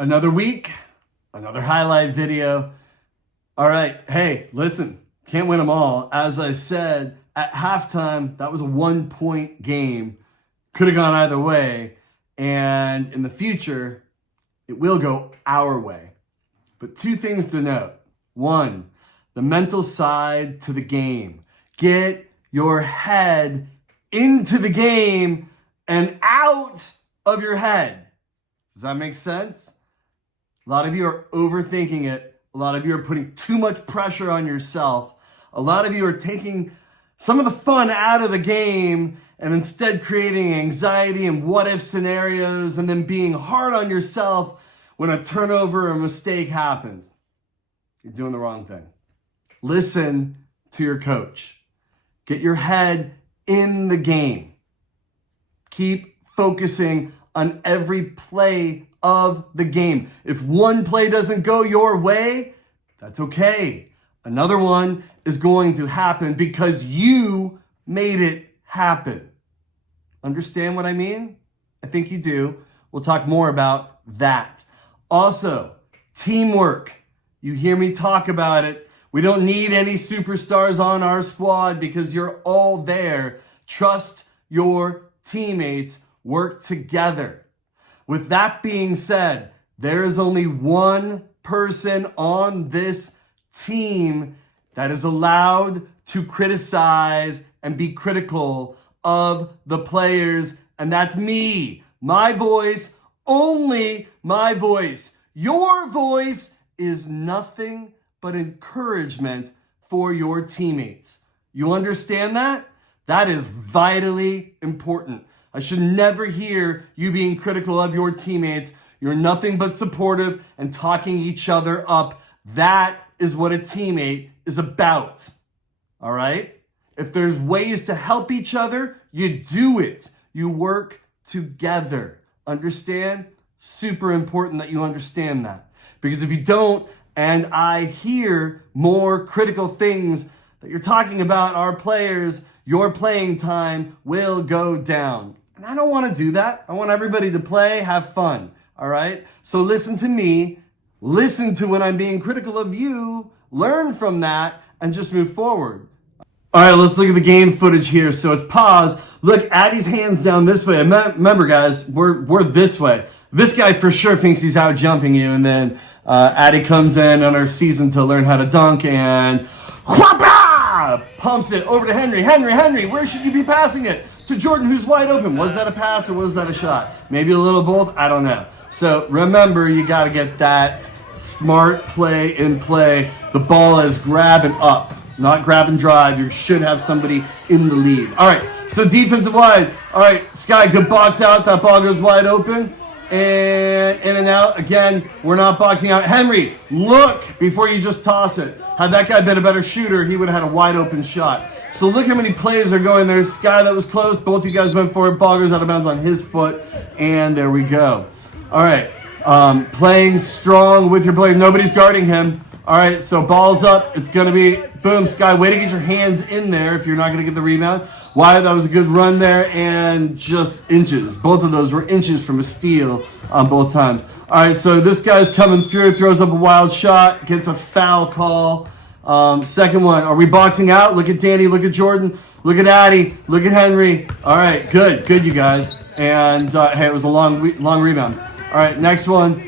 Another week, another highlight video. All right, hey, listen, can't win them all. As I said, at halftime, that was a 1-point game. Could have gone either way. And in the future, it will go our way. But two things to note. One, the mental side to the game. Get your head into the game and out of your head. Does that make sense? A lot of you are overthinking it. A lot of you are putting too much pressure on yourself. A lot of you are taking some of the fun out of the game and instead creating anxiety and what-if scenarios and then being hard on yourself when a turnover or mistake happens. You're doing the wrong thing. Listen to your coach. Get your head in the game. Keep focusing on every play of the game. If one play doesn't go your way, that's okay. Another one is going to happen because you made it happen. Understand what I mean? I think you do. We'll talk more about that. Also, teamwork. You hear me talk about it. We don't need any superstars on our squad because you're all there. Trust your teammates. Work together. With that being said, there is only one person on this team that is allowed to criticize and be critical of the players, and that's me. My voice, only my voice. Your voice is nothing but encouragement for your teammates. You understand that? That is vitally important. I should never hear you being critical of your teammates. You're nothing but supportive and talking each other up. That is what a teammate is about. All right? If there's ways to help each other, you do it. You work together. Understand? Super important that you understand that. Because if you don't, and I hear more critical things that you're talking about our players, your playing time will go down. And I don't want to do that. I want everybody to play, have fun. All right? So listen to me. Listen to when I'm being critical of you. Learn from that and just move forward. All right, let's look at the game footage here. So it's paused. Look, Addy's hands down this way. Remember, guys, we're this way. This guy for sure thinks he's out jumping you. And then Addy comes in on our season to learn how to dunk and whapa! Pumps it over to Henry. Henry, where should you be passing it? To Jordan, who's wide open. Was that a pass or was that a shot? Maybe a little both. I don't know. So remember, you got to get that smart play in play. The ball is grab and up, not grab and drive. You should have somebody in the lead. All right, so defensive wide. All right, Sky, good box out. That ball goes wide open. And in and out. Again, we're not boxing out. Henry, look before you just toss it. Had that guy been a better shooter, he would have had a wide open shot. So look how many plays are going there. Sky, that was close. Both you guys went for it. Ball goes out of bounds on his foot. And there we go. All right. Playing strong with your player. Nobody's guarding him. All right. So ball's up. It's going to be, boom, Sky, way to get your hands in there if you're not going to get the rebound. Wyatt, that was a good run there. And just inches. Both of those were inches from a steal on both times. All right. So this guy's coming through. Throws up a wild shot. Gets a foul call. Second one, are we boxing out? Look at Danny, look at Jordan, look at Addy, look at Henry. All right, good, you guys. And hey, it was a long rebound. All right, next one.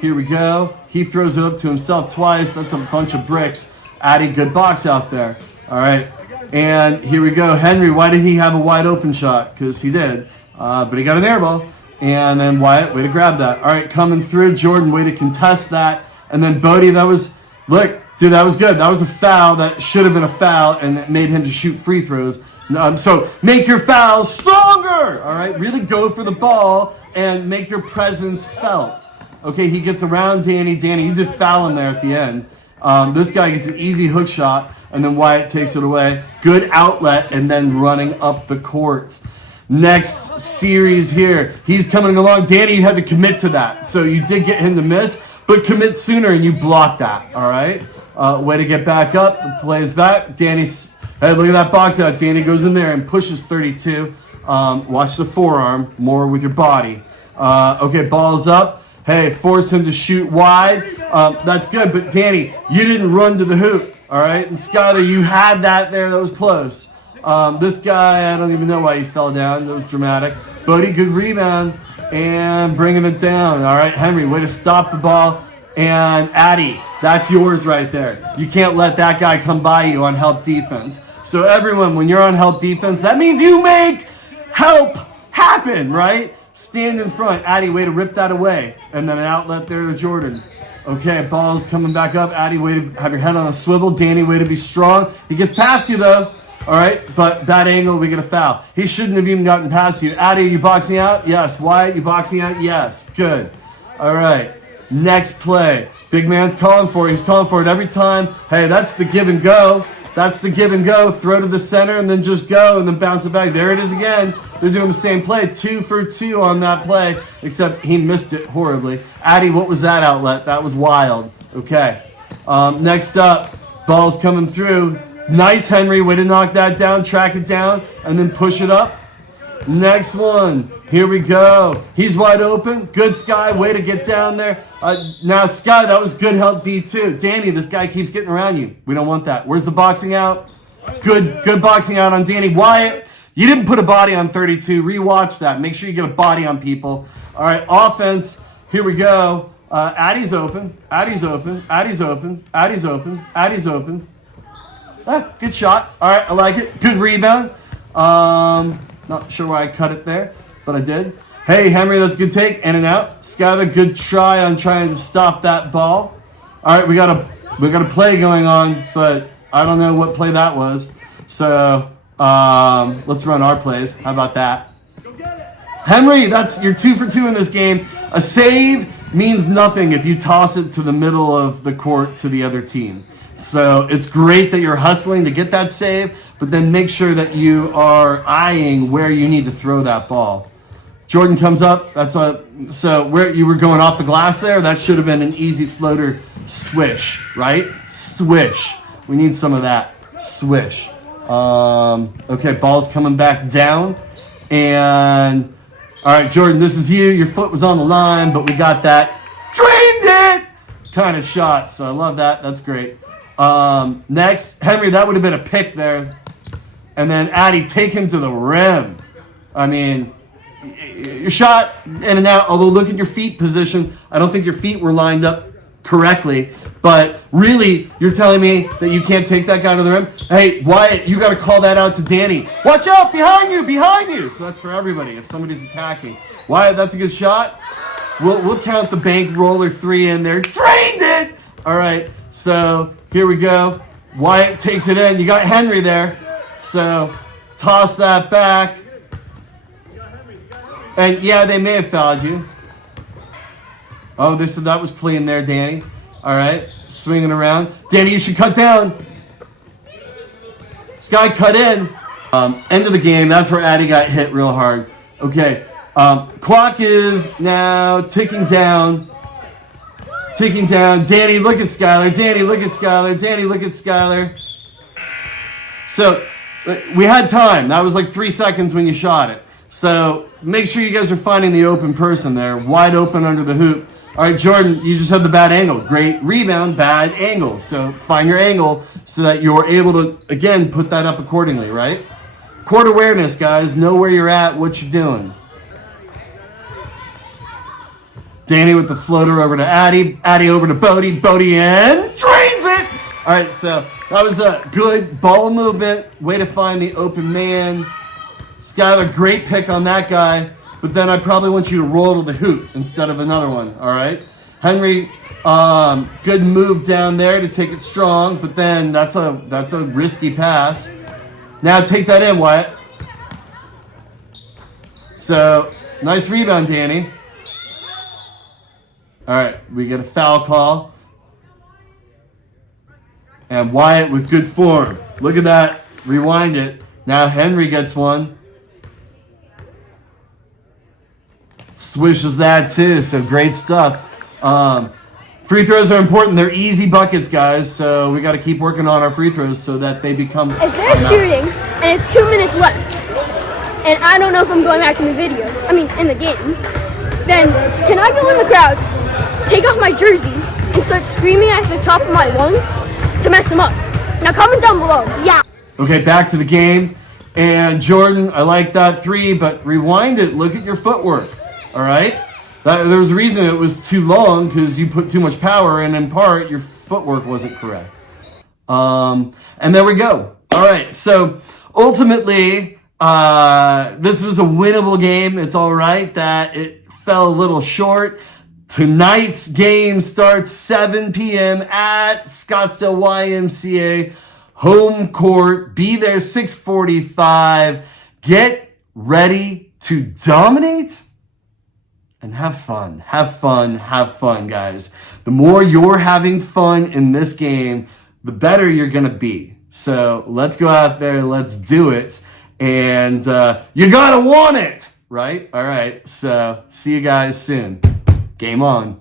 Here we go. He throws it up to himself twice. That's a bunch of bricks. Addy, good box out there. All right, and here we go. Henry, why did he have a wide open shot? Because he did, but he got an air ball. And then Wyatt, way to grab that. All right, coming through. Jordan, way to contest that. And then Bodie, that was... Look, dude, that was good. That was a foul that should have been a foul, and it made him to shoot free throws. So make your fouls stronger, all right? Really go for the ball and make your presence felt. Okay, he gets around Danny. Danny, you did foul him there at the end. This guy gets an easy hook shot, and then Wyatt takes it away. Good outlet, and then running up the court. Next series here. He's coming along. Danny, you had to commit to that. So you did get him to miss. But commit sooner and you block that, all right? Way to get back up. The play is back. Danny's, hey, look at that box out. Danny goes in there and pushes 32. Watch the forearm more with your body. Okay, ball's up. Hey, force him to shoot wide. That's good, but Danny, you didn't run to the hoop, all right? And Skylar, you had that there. That was close. This guy, I don't even know why he fell down. That was dramatic. Bodie, good rebound and bringing it down. All right, Henry, way to stop the ball. And Addy, that's yours right there. You can't let that guy come by you on help defense. So everyone, when you're on help defense, that means you make help happen, right? Stand in front. Addy, way to rip that away. And then an outlet there to Jordan. Okay, ball's coming back up. Addy, way to have your head on a swivel. Danny, way to be strong. He gets past you, though. All right, but bad angle, we get a foul. He shouldn't have even gotten past you. Addy, you boxing out? Yes. Wyatt, you boxing out? Yes. Good. All right. Next play. Big man's calling for it. He's calling for it every time. Hey, that's the give and go. That's the give and go. Throw to the center and then just go and then bounce it back. There it is again. They're doing the same play. 2 for 2 on that play, except he missed it horribly. Addy, what was that outlet? That was wild. Okay. Next up, ball's coming through. Nice, Henry. Way to knock that down, track it down, and then push it up. Next one. Here we go. He's wide open. Good, Sky. Way to get down there. Now, Sky, that was good help D too. Danny, this guy keeps getting around you. We don't want that. Where's the boxing out? Good boxing out on Danny. Wyatt, you didn't put a body on 32. Rewatch that. Make sure you get a body on people. All right, offense. Here we go. Addy's open. Addy's open. Addy's open. Addy's open. Addy's open. Good shot. All right, I like it. Good rebound. Not sure why I cut it there, but I did. Hey, Henry, that's a good take. In and out. Skyler, good try on trying to stop that ball. All right, we got a play going on, but I don't know what play that was. So let's run our plays. How about that? Henry, you're 2 for 2 in this game. A save means nothing if you toss it to the middle of the court to the other team. So it's great that you're hustling to get that save, but then make sure that you are eyeing where you need to throw that ball. Jordan comes up. So where you were going off the glass there, that should have been an easy floater swish, right? Swish. We need some of that. Swish. Okay, ball's coming back down. And all right, Jordan, this is you. Your foot was on the line, but we got that. Drained it! Kind of shot. So I love that. That's great. Next, Henry, that would have been a pick there. And then Addy, take him to the rim. I mean, your shot in and out, although look at your feet position. I don't think your feet were lined up correctly. But really, you're telling me that you can't take that guy to the rim? Hey, Wyatt, you got to call that out to Danny. Watch out, behind you. So that's for everybody if somebody's attacking. Wyatt, that's a good shot. We'll count the bank roller 3 in there. Drained it! All right, so here we go. Wyatt takes it in. You got Henry there. So toss that back. And yeah, they may have fouled you. Oh, they said that was clean there, Danny. All right, swinging around. Danny, you should cut down. Sky cut in. End of the game. That's where Addy got hit real hard. Okay, clock is now ticking down. Ticking down. Danny, look at Skylar. Danny, look at Skylar. Danny, look at Skylar. So we had time. That was like 3 seconds when you shot it. So make sure you guys are finding the open person there. Wide open under the hoop. All right, Jordan, you just had the bad angle. Great rebound, bad angle. So find your angle so that you're able to, again, put that up accordingly, right? Court awareness, guys. Know where you're at, what you're doing. Danny with the floater over to Addy. Addy over to Bodie. Bodie in. Drains it! All right, so that was a good ball movement. Way to find the open man. Skylar, great pick on that guy. But then I probably want you to roll to the hoop instead of another one, all right? Henry, good move down there to take it strong, but then that's a risky pass. Now take that in, Wyatt. So, nice rebound, Danny. All right, we get a foul call. And Wyatt with good form. Look at that. Rewind it. Now Henry gets one. Swishes that too, so great stuff. Free throws are important. They're easy buckets, guys, so we got to keep working on our free throws so that they become... If they're shooting and it's 2 minutes left, and I don't know if I'm going back in the video, in the game, then can I go in the crowd, take off my jersey, and start screaming at the top of my lungs to mess him up? Now comment down below. Yeah. Okay, back to the game. And Jordan, I like that 3, but rewind it. Look at your footwork. All right? There was a reason it was too long because you put too much power, and in part, your footwork wasn't correct. And there we go. All right, so ultimately, this was a winnable game. It's all right that it fell a little short. Tonight's game starts 7 p.m. at Scottsdale YMCA home court. Be there 6:45. Get ready to dominate and have fun. Have fun, guys. The more you're having fun in this game, the better you're going to be. So let's go out there. Let's do it. And you got to want it, right? All right. So see you guys soon. Game on.